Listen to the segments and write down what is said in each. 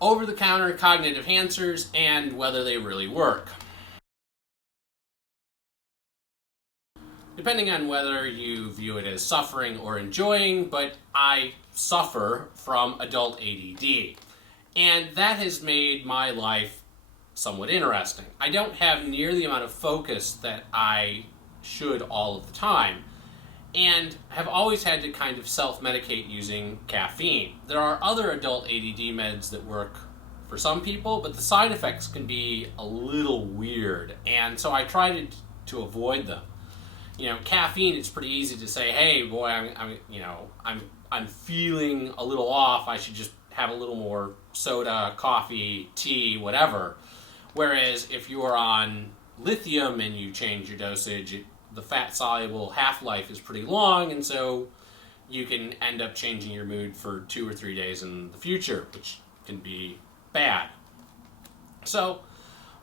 over-the-counter cognitive enhancers and whether they really work. Depending on whether you view it as suffering or enjoying, but I suffer from adult ADD. And that has made my life somewhat interesting. I don't have near the amount of focus that I should all of the time, and have always had to kind of self-medicate using caffeine. There are other adult ADD meds that work for some people, but the side effects can be a little weird, and so I try to avoid them. Caffeine, it's pretty easy to say, hey, boy, I'm feeling a little off. I should just have a little more soda, coffee, tea, whatever. Whereas if you're on lithium and you change your dosage, the fat-soluble half-life is pretty long, and so you can end up changing your mood for 2 or 3 days in the future, which can be bad. So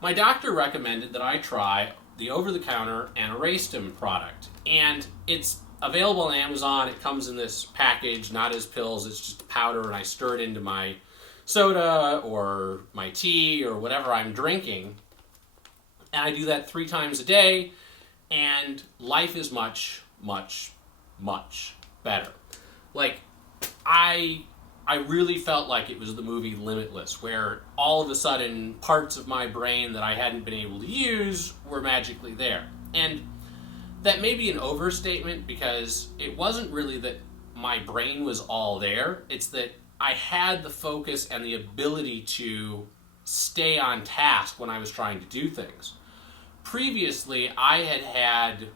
my doctor recommended that I try the over-the-counter Aniracetam product, and it's available on Amazon. It comes in this package, not as pills. It's just a powder, and I stir it into my soda or my tea or whatever I'm drinking, and I do that 3 times a day, and life is much, much, much better. Like, I really felt like it was the movie Limitless, where all of a sudden parts of my brain that I hadn't been able to use were magically there. And that may be an overstatement, because it wasn't really that my brain was all there. It's that I had the focus and the ability to stay on task when I was trying to do things. Previously, I had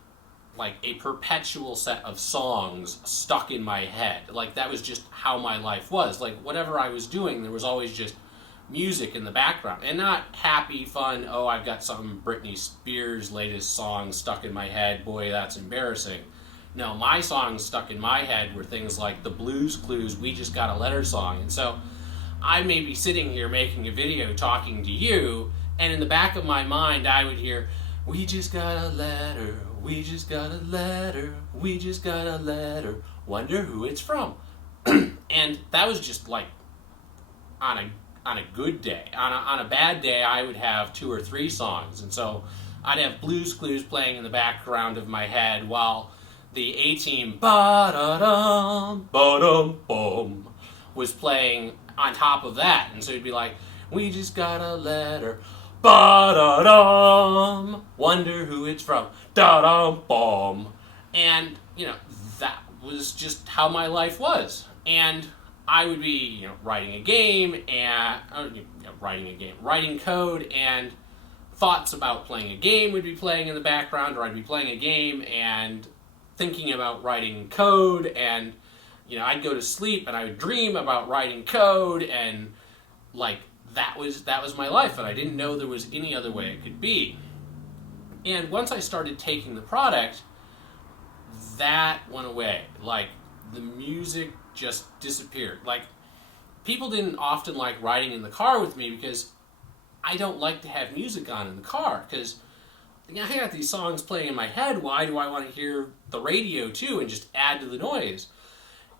like a perpetual set of songs stuck in my head. Like, that was just how my life was. Like, whatever I was doing, there was always just music in the background. And not happy, fun, oh, I've got some Britney Spears latest song stuck in my head, boy, that's embarrassing. No, my songs stuck in my head were things like the Blues Clues, We Just Got a Letter song. And so I may be sitting here making a video talking to you, and in the back of my mind I would hear, we just got a letter, we just got a letter, we just got a letter, wonder who it's from. And that was just like on a good day. On a bad day, I would have 2 or 3 songs, and so I'd have Blues Clues playing in the background of my head while the A-Team ba-da-dum, ba-dum, bum was playing on top of that. And so it'd be like, we just got a letter, ba-da-dum, wonder who it's from, da-dum, bum. And, that was just how my life was. And I would be, writing code, and thoughts about playing a game would be playing in the background, or I'd be playing a game and thinking about writing code, and, I'd go to sleep and I would dream about writing code, and like, that was my life, and I didn't know there was any other way it could be. And once I started taking the product, that went away. Like, the music just disappeared. Like, people didn't often like riding in the car with me because I don't like to have music on in the car, because I got these songs playing in my head. Why do I want to hear the radio too and just add to the noise?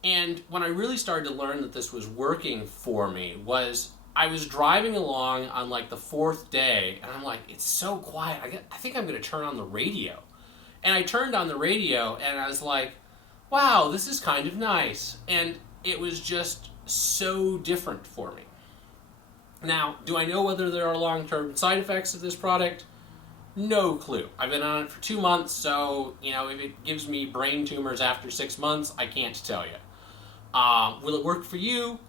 And when I really started to learn that this was working for me was I was driving along on like the 4th day, and I'm like, it's so quiet. I think I'm going to turn on the radio. And I turned on the radio, and I was like, wow, this is kind of nice. And it was just so different for me. Now, do I know whether there are long-term side effects of this product? No clue. I've been on it for 2 months, so, if it gives me brain tumors after 6 months, I can't tell you. Will it work for you?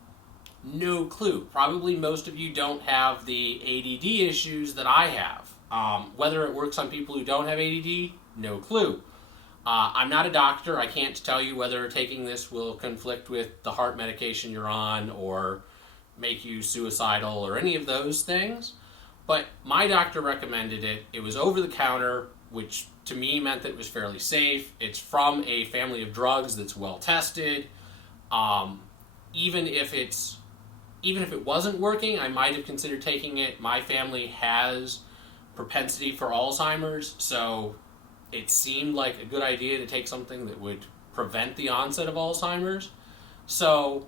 No clue. Probably most of you don't have the ADD issues that I have. Whether it works on people who don't have ADD, no clue. I'm not a doctor. I can't tell you whether taking this will conflict with the heart medication you're on or make you suicidal or any of those things. But my doctor recommended it. It was over the counter, which to me meant that it was fairly safe. It's from a family of drugs that's well tested. Even if it wasn't working, I might have considered taking it. My family has propensity for Alzheimer's, so it seemed like a good idea to take something that would prevent the onset of Alzheimer's. So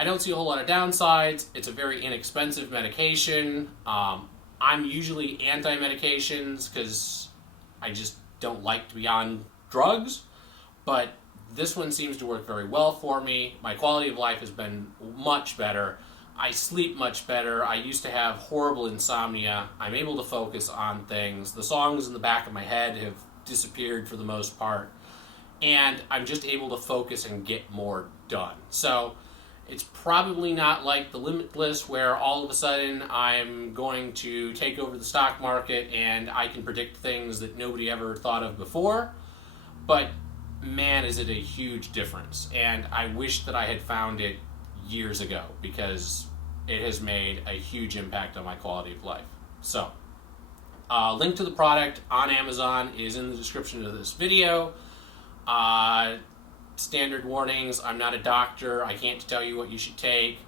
I don't see a whole lot of downsides. It's a very inexpensive medication. I'm usually anti-medications because I just don't like to be on drugs, but this one seems to work very well for me. My quality of life has been much better. I sleep much better. I used to have horrible insomnia. I'm able to focus on things. The songs in the back of my head have disappeared for the most part, and I'm just able to focus and get more done. So it's probably not like the Limitless where all of a sudden I'm going to take over the stock market and I can predict things that nobody ever thought of before, but man, is it a huge difference. And I wish that I had found it years ago because it has made a huge impact on my quality of life. So, link to the product on Amazon is in the description of this video. Standard warnings, I'm not a doctor, I can't tell you what you should take.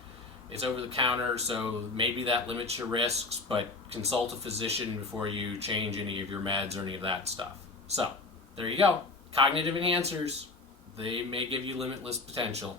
It's over the counter, so maybe that limits your risks, but consult a physician before you change any of your meds or any of that stuff. So, there you go. Cognitive enhancers, they may give you limitless potential.